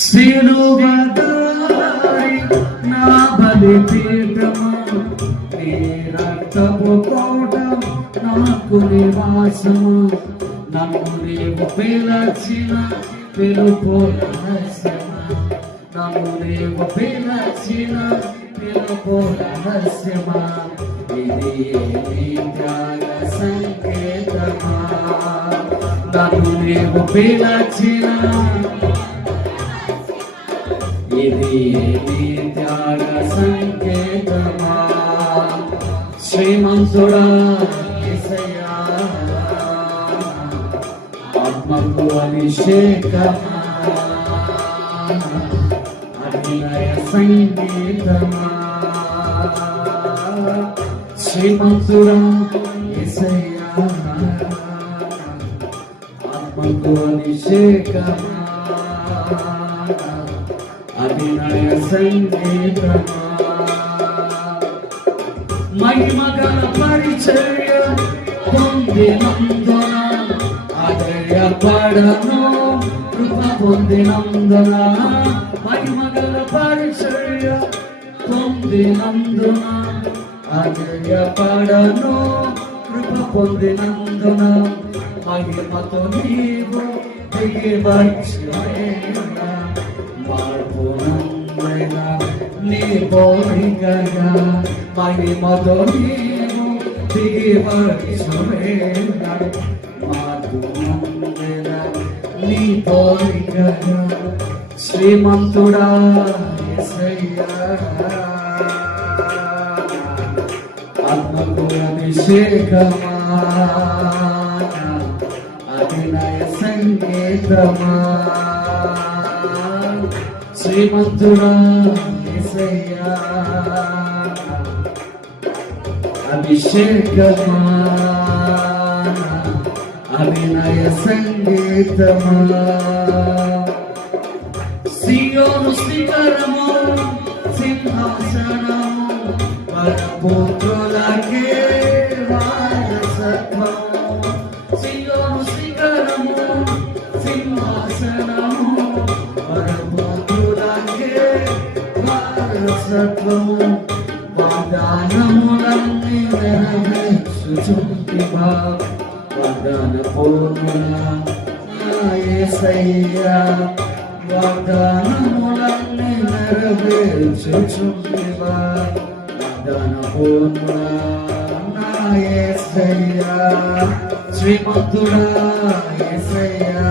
సిలువదారి నా బలిపీఠమా, నీ రక్తపు కోట నాకు నివాసమా, నన్ను నీవు పిలచిన పిలుపు రహస్యమా, నన్ను నీవు పిలచిన పిలుపు రహస్యమా, ఇది నీ త్యాగ సంకేతమా, నన్ను నీవు పిలచిన ఇది నీ త్యాగ సంకేతమా, శ్రీమంతుడా యేసయ్యా, ఆత్మకు అభిషేకమా, అభినయ సంగీతమా, శ్రీమంతుడా యేసయ్యా, ఆత్మకు అభిషేకమా, అభినయ సంగీతమా, మహిమగల పరిచర్య పొందినందున ఆశ్చర్యపడను, కృప పొందినందున, మహిమగల పరిచర్య పొందినందున ఆశ్చర్యపడను, కృప పొందినందున, మహిమతో నీవు దిగి వచ్చేనా, మార్పునందైనా నీ పోలికగా, మహిమతో నీవు దిగి వచ్చేనా, మార్పునందైనా నీ పోలికగా, శ్రీమంతుడా యేసయ్యా, ఆత్మకు అభిషేకమా, అభినయ సంగీతమా, శ్రీమంతుడా యేసయ్యా, అభిషేకమా, అభినయ సంగీతమా, సియోను శిఖరము సింహాసనము పరపుత్రులకే వారసత్వము, సియోను శిఖరము సింహాసనము పరపుత్రులకే వారసత్వము, వాగ్దానములన్నీ నెరవేర్చుచుంటివా, వాగ్దాన పూర్ణుడా నా యేసయ్యా, వాగ్దానములన్నీ నెరవేర్చుచుంటివా, వాగ్దాన పూర్ణుడా నా యేసయ్యా, శ్రీమంతుడా యేసయ్యా.